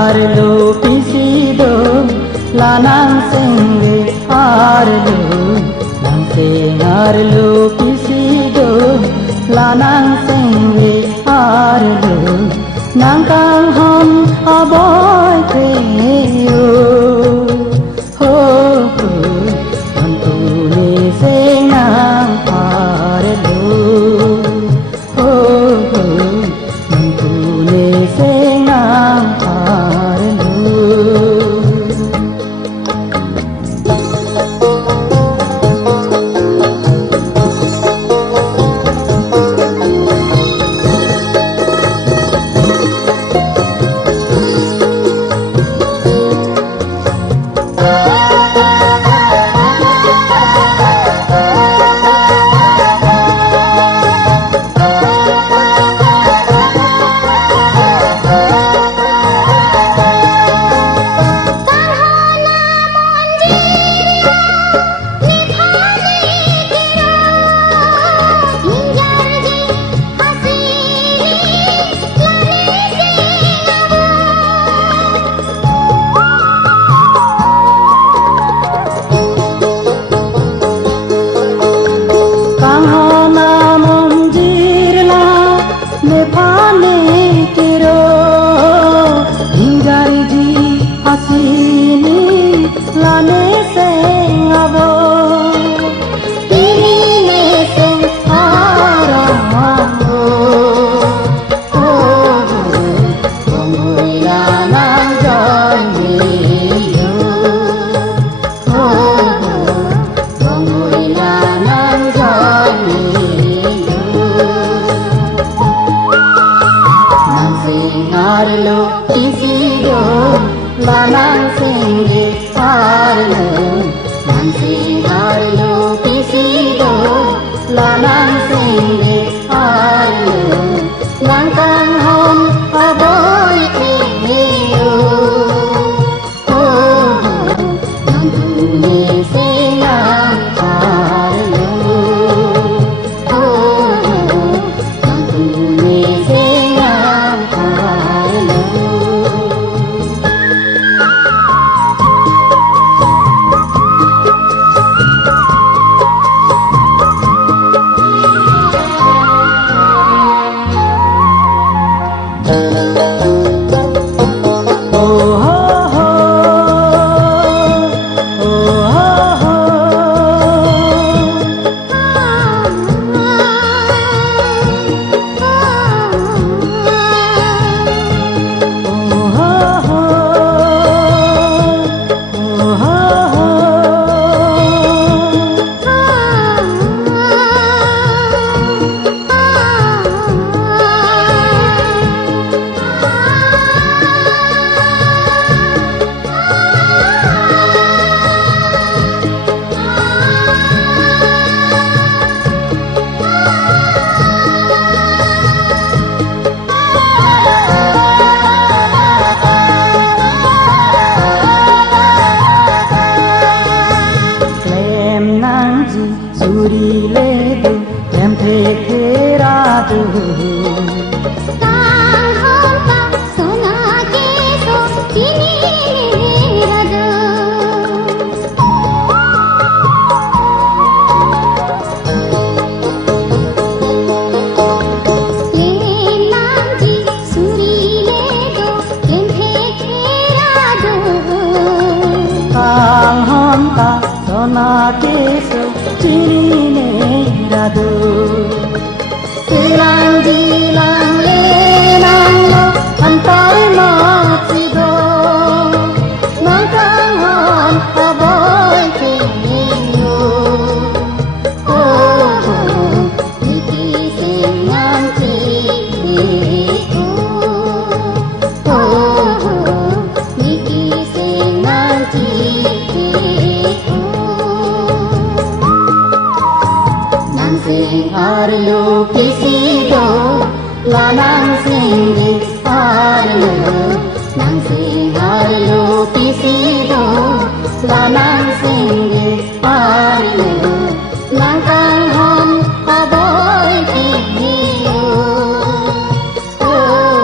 arlo pisido lanang senge arlo nang seng arlo pisido lanang senge arlo nang kang hom aboy kreyo ho ho mantu ni seng nang arlo ho ho mantu ni seng nang arlo lane seng abo ini ne seng aramo oh ngoi la nang joy miyo oh ngoi la nang joy miyo nang seng arlo isiyo lanang senge arlo nang seng arlo pisido lanang senge arlo nang kang hom aboy kreyo oh nang tuni seng nang arlo oh nang tuni seng nang arlo Suri ledu em the ratu tang hom ka sona ke so chini radu ye nam ji suri ledu em the radu tang hom ka sona ke so chini radu silang dilang le nang lo antai ma chido nang kang hom aboy kreyo oh niki seng nang chi oh niki seng nang chi seng arlo pisido lanang senge arlo nang seng arlo pisido lanang senge arlo nang kang hom aboy kreyo oh